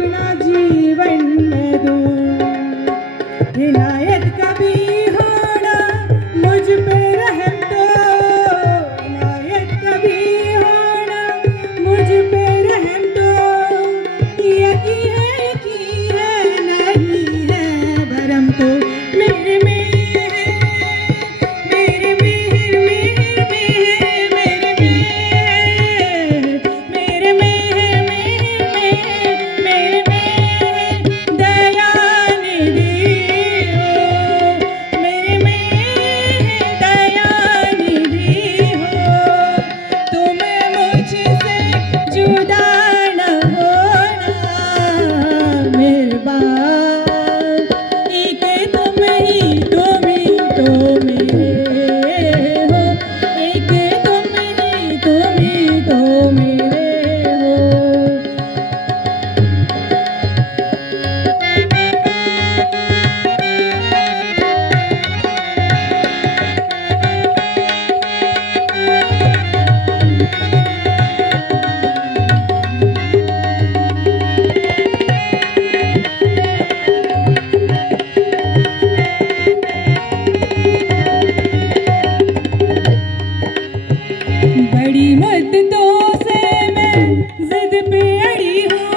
अपना जीवन मैं दूं। इनायत कभी होना मुझ पे रहम तो, इनायत कभी होना मुझ पे रहम तो, यकी है नहीं है भरम तो, मेरे में है, मेरे में है, मेरे में है, मेरे में है, मेरे में है दया निधि हो, मेरे में है दया निधि हो। तुम मुझसे जुदा न होना मेहरबान, एक तुम ही तो मेरे हो, एक तुम ही तो मेरे हो। बड़ी मददों से मैं जिद पे अड़ी हूँ,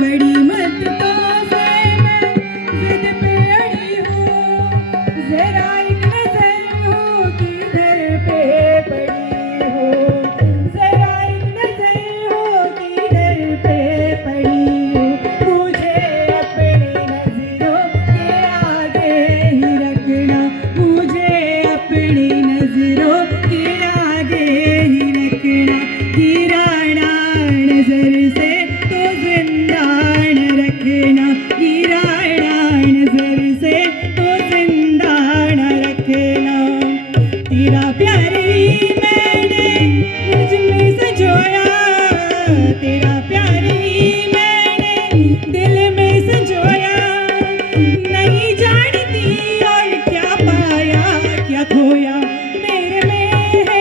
बड़ी मददों से मैं जिद पे अड़ी हूँ। जरा एक नजर हो किधर पे पड़ी हो, जरा एक नजर हो किधर पे पड़ी हो। मुझे अपनी नजरों के आगे ही रखना, मुझे अपनी नजरों के आगे ही रखना। गिराना नजर से तो जिंदा न रखना, गिराना नजर से तो जिंदा न रखना। तेरा प्यार ही मैंने मुझ में संजोया, तेरा प्यार ही मैंने दिल में संजोया। नहीं जानती और क्या पाया क्या खोया, मेरे में है,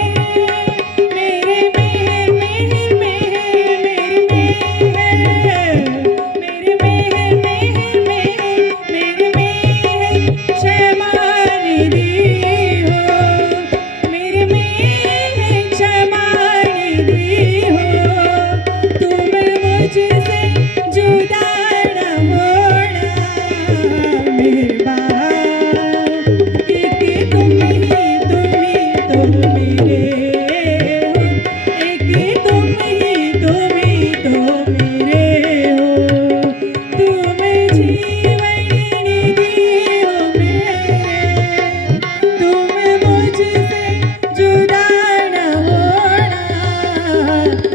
मेरे में है, मेरे में है, मेरे में है, मेरे में है, मेरे में है क्षमा निधि हो, मेरे में है क्षमा निधि हो। तुम मुझसे जुदा न होना मेहरबान, एक तुम ही तो मेरे हो, एक तुम ही तो मेरे हो। तुम जीवन निधि हो मेरे, तुम मुझसे जुदा न होना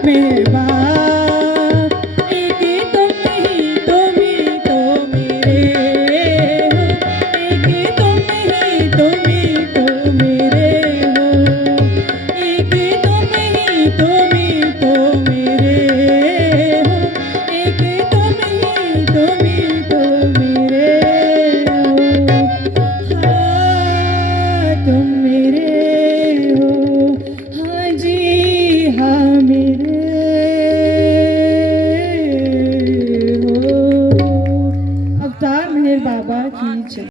मेहरबान, एक तुम ही तो मेरे हो, एक तुम ही तो मेरे हो, एक तुम ही तो मेरे हो, एक तुम ही तो मेरे हो। हाँ तुम मेरे हो, हाँ जी हाँ मेरे हो। अवतार मेहर बाबा की जय।